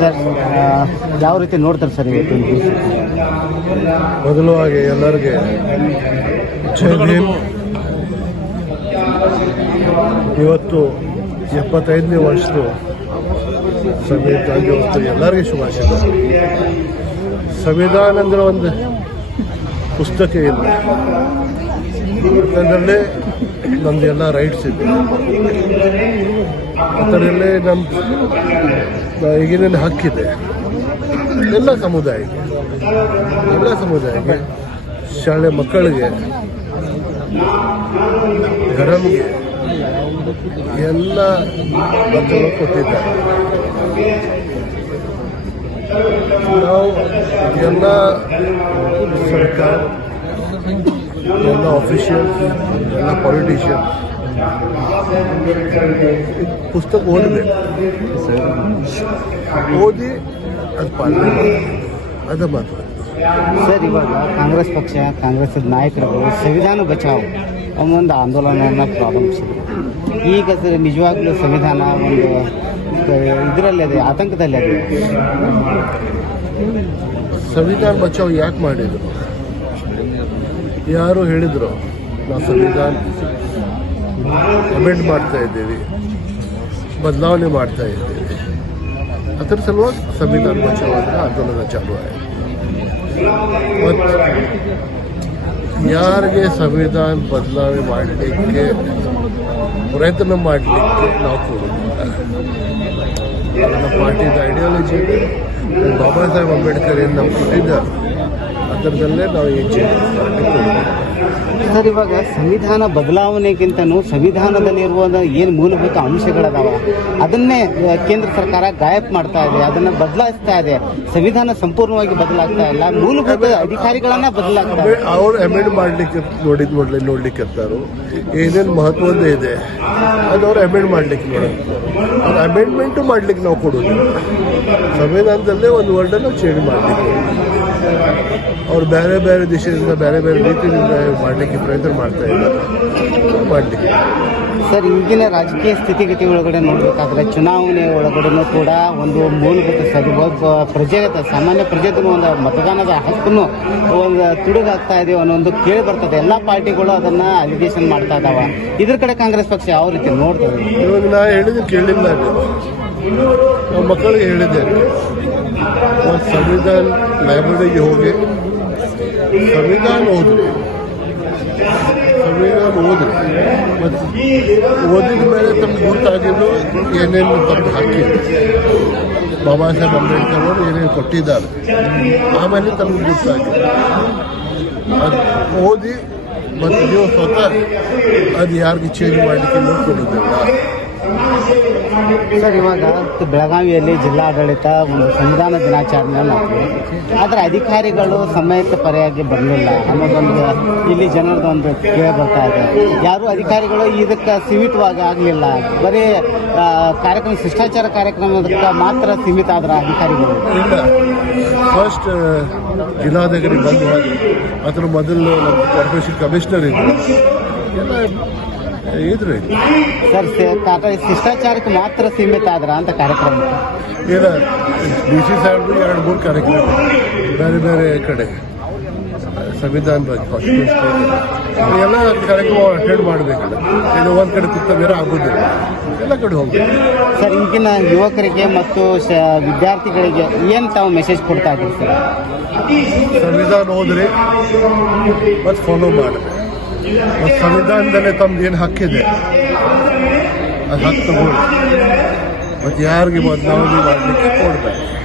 Sir ಯಾವ ರೀತಿ ನೋಡ್ತಾರೆ ಸರ್ ಇವತ್ತು ಮೊದಲು ಮೊದಲವಾಗಿ ಎಲ್ಲರಿಗೆ ಇವತ್ತು ಎಪ್ಪತ್ತೈದನೇ ವರ್ಷದ ಸಂವಿಧಾನ ದಿವಸ ಎಲ್ಲರಿಗೂ ಶುಭಾಶಯ. ಸಂವಿಧಾನ ಅಂದ್ರೆ ಒಂದು ಪುಸ್ತಕ ಇಲ್ಲ. ಅದರಲ್ಲೇ ನಮ್ದೆಲ್ಲ ರೈಟ್ಸ್ ಇದೆ. ಅದರಲ್ಲೇ ನಮ್ಮ ಈಗಿನ ಹಕ್ಕಿದೆ ಎಲ್ಲ ಸಮುದಾಯಕ್ಕೆ ಎಲ್ಲ ಸಮುದಾಯಕ್ಕೆ, ಶಾಲೆ ಮಕ್ಕಳಿಗೆ ಗರಮ್ಗೆ ಎಲ್ಲ ಮಕ್ಕಳು ಕೊಟ್ಟಿದ್ದಾರೆ. ನಾವು ಎಲ್ಲ ಸರ್ಕಾರ ಎಲ್ಲ ಆಫೀಷಿಯಲ್ಸ್ ಎಲ್ಲ ಪೊಲಿಟಿಷಿಯನ್ ಪುಸ್ತಕ ಓದಿದೆ. ಓದಿ ಅದು ಪಾಲನೆ ಅದು ಮಾತ್ರ. ಸರ್ ಇವಾಗ ಕಾಂಗ್ರೆಸ್ ಪಕ್ಷ ಕಾಂಗ್ರೆಸ್ ನಾಯಕರುಗಳು ಸಂವಿಧಾನ ಬಚಾವ್ ಒಂದೊಂದು ಆಂದೋಲನವನ್ನು ಪ್ರಾರಂಭಿಸಿದ್ರು. ಈಗ ಸರ್ ನಿಜವಾಗ್ಲೂ ಸಂವಿಧಾನ ಒಂದು ಇದರಲ್ಲಿದೆ ಆತಂಕದಲ್ಲಿದೆ ಸಂವಿಧಾನ ಬಚಾವ್ ಯಾಕೆ ಮಾಡಿದ್ರು? ಯಾರು ಹೇಳಿದ್ರು, ನಾವು ಸಂವಿಧಾನ ಅಮೆಂಡ್ ಮಾಡ್ತಾ ಇದ್ದೀವಿ, ಬದಲಾವಣೆ ಮಾಡ್ತಾ ಇದ್ದೀವಿ. ಅದರ ಸಲುವಾಗಿ ಸಂವಿಧಾನ ಬಚಾವ್ ಆಂದೋಲನ ಚಾಲು ಆಯಿತು. ಮತ್ತು ಯಾರಿಗೆ ಸಂವಿಧಾನ ಬದಲಾವಣೆ ಮಾಡಲಿಕ್ಕೆ ಪ್ರಯತ್ನ ಮಾಡಲಿಕ್ಕೆ ನಾವು ಕೊಡೋದಿಲ್ಲ ನಮ್ಮ ಪಾರ್ಟಿದ ಐಡಿಯಾಲಜಿ ಬಾಬಾ ಸಾಹೇಬ್ ಅಂಬೇಡ್ಕರ್ ಏನು ನಾವು ಕೊಟ್ಟಿದ್ದಾರೆ ಅದರದಲ್ಲೇ ನಾವು ಈ ಚೇಂಜ್ ಕೊಡೋದು ಸರ್ ಇವಾಗ ಸಂವಿಧಾನ ಬದಲಾವಣೆಗಿಂತನೂ ಸಂವಿಧಾನದಲ್ಲಿರುವ ಏನು ಮೂಲಭೂತ ಅಂಶಗಳದಾವ, ಅದನ್ನೇ ಕೇಂದ್ರ ಸರ್ಕಾರ ಗಾಯಪ್ ಮಾಡ್ತಾ ಇದೆ, ಅದನ್ನ ಬದಲಾಯಿಸ್ತಾ ಇದೆ, ಸಂವಿಧಾನ ಸಂಪೂರ್ಣವಾಗಿ ಬದಲಾಗ್ತಾ ಇಲ್ಲ, ಮೂಲಭೂತ ಅಧಿಕಾರಿಗಳನ್ನ ಬದಲಾಗ್ತಾ ಇದೆ. ಅವ್ರು ಮಾಡ್ಲಿಕ್ಕೆ ನೋಡಿದ್ ಮೊದಲೇ ನೋಡ್ಲಿಕ್ಕೆ ಇರ್ತಾರೋ ಏನೇನು ಮಹತ್ವದ ಇದೆ, ಅದು ಅವ್ರು ಅಮೆಂಡ್ ಮಾಡ್ಲಿಕ್ಕೆ ನೋಡೋದು. ಅದು ಅಮೆಂಡ್ಮೆಂಟು ಮಾಡ್ಲಿಕ್ಕೆ ನಾವು ಕೊಡೋದಿಲ್ಲ ಸಂವಿಧಾನದಲ್ಲೇ ಒಂದು ವರ್ಡನ್ನು ಚೇಂಜ್ ಮಾಡ್ಲಿಕ್ಕೆ. ಅವ್ರು ಬೇರೆ ಬೇರೆ ದೇಶದಿಂದ ಬೇರೆ ಬೇರೆ ರೀತಿಯಿಂದ ಮಾಡಲಿಕ್ಕೆ ಪ್ರಯತ್ನ ಮಾಡ್ತಾ ಇದ್ದಾರೆ. ಮಾಡಲಿಕ್ಕೆ. ಸರ್ ಈಗಿನ ರಾಜಕೀಯ ಸ್ಥಿತಿಗತಿ ಒಳಗಡೆ ನೋಡಬೇಕಾದ್ರೆ ಚುನಾವಣೆ ಒಳಗಡೆ ಕೂಡ ಒಂದು ಮೂಲಭೂತ ಒಬ್ಬ ಪ್ರಜೆ ಸಾಮಾನ್ಯ ಪ್ರಜೆಗೂ ಒಂದು ಮತದಾನದ ಹಕ್ಕನ್ನು ಒಂದು ತುಡುಗಾಗ್ತಾ ಇದೆ ಅನ್ನೋ ಒಂದು ಕೇಳಿ ಬರ್ತದೆ. ಎಲ್ಲ ಪಾರ್ಟಿಗಳು ಅದನ್ನ ಅಲಿಗೇಷನ್ ಮಾಡ್ತಾ ಇದಾವ. ಇದ್ರ ಕಡೆ ಕಾಂಗ್ರೆಸ್ ಪಕ್ಷ ಯಾವ ರೀತಿ ನೋಡ್ತದೆ? ಇವಾಗ ನಾ ಹೇಳಿದ್ದು ಕೇಳಿಲ್ಲ ನಮ್ಮ ಮಕ್ಕಳಿಗೆ ಹೇಳಿದ್ದೇನೆ ಒಂದು ಸಂವಿಧಾನ ಲೈಬ್ರರಿಗೆ ಹೋಗಿ, ಸಂವಿಧಾನ ಓದ್ರಿ. ಸಂವಿಧಾನ ಓದ್ರಿ. ಮತ್ತು ಓದಿದ ಮೇಲೆ ತಮ್ಗೆ ಗೊತ್ತಾಗಿದ್ದು ಏನೇನು ತಮ್ಗೆ ಹಾಕಿದ್ರು ಬಾಬಾ ಸಾಹೇಬ್ ಅಂಬೇಡ್ಕರ್ ಅವರು ಏನೇನು ಕೊಟ್ಟಿದ್ದಾರೆ. ಆಮೇಲೆ ತಮ್ಗೆ ಗೊತ್ತಾಗಿದೆ ಅದು ಓದಿ, ಮತ್ತು ನೀವು ಸ್ವತಃ ಅದು ಯಾರಿಗೆ ಚೇಂಜ್ ಮಾಡಲಿಕ್ಕೆ ಕೊಡೋದಿಲ್ಲ ಸರ್, ಇವಾಗ ಬೆಳಗಾವಿಯಲ್ಲಿ ಜಿಲ್ಲಾಡಳಿತ ಒಂದು ಸಂವಿಧಾನ ದಿನಾಚರಣೆ ಆದರೆ ಅಧಿಕಾರಿಗಳು ಸಮಯಕ್ಕೆ ಪರೆಯಾಗಿ ಬರಲಿಲ್ಲ ಅನ್ನೋದೊಂದು ಇಲ್ಲಿ ಜನರದೊಂದು ಕೇಳಿ ಬರ್ತಾ ಇದೆ. ಯಾರು ಅಧಿಕಾರಿಗಳು ಇದಕ್ಕೆ ಸೀಮಿತವಾಗಿ ಆಗಲಿಲ್ಲ. ಬರೀ ಕಾರ್ಯಕ್ರಮ, ಶಿಷ್ಟಾಚಾರ ಕಾರ್ಯಕ್ರಮದಕ್ಕೆ ಮಾತ್ರ ಸೀಮಿತ ಆದ್ರ ಅಧಿಕಾರಿಗಳು. ಫಸ್ಟ್ ಜಿಲ್ಲಾಧಿಕಾರಿ ಬಂದು, ಅದರ ಮೊದಲು ಕಮಿಷನರ್ ಇದ್ದರು ಇದ್ರು. ಸರ್ ಶಿಷ್ಟಾಚಾರಕ್ಕೆ ಮಾತ್ರ ಸೀಮಿತ ಆದ್ರ ಅಂತ ಕಾರ್ಯಕ್ರಮ. ಇಲ್ಲ ಡಿ ಸಿ ಸಾಹೇಬ್ರು ಎರಡು ಮೂರು ಕಾರ್ಯಕ್ರಮ. ಬೇರೆ ಬೇರೆ ಕಡೆ. ಸಂವಿಧಾನ ಎಲ್ಲ ಕಾರ್ಯಕ್ರಮ ಅಟೆಂಡ್ ಮಾಡಬೇಕಲ್ಲ. ಇದು ಒಂದು ಕಡೆ ಕುತ್ತ ಬೇರೆ ಆಗೋದಿಲ್ಲ. ಎಲ್ಲ ಕಡೆ ಹೋಗ್ಬೇಕು. ಸರ್ ಈಗಿನ ಯುವಕರಿಗೆ ಮತ್ತು ವಿದ್ಯಾರ್ಥಿಗಳಿಗೆ ಏನು ತಾವು ಮೆಸೇಜ್ ಕೊಡ್ತಾ ಇದ್ದೀರಿ ಸರ್? ಸಂವಿಧಾನ ಓದ್ರಿ ಮತ್ತು ಫಾಲೋ ಮತ್ತು ಸಂವಿಧಾನದಲ್ಲೇ ತಮ್ದು ಏನು ಹಕ್ಕಿದೆ ಅದು ಹಕ್ಕು ತಗೊಳ್ಳಿ ಮತ್ತು ಯಾರಿಗೆ ಬದಲಾವಣೆ ಮಾಡಲಿಕ್ಕೆ ಕೊಡ್ಬೇಕು?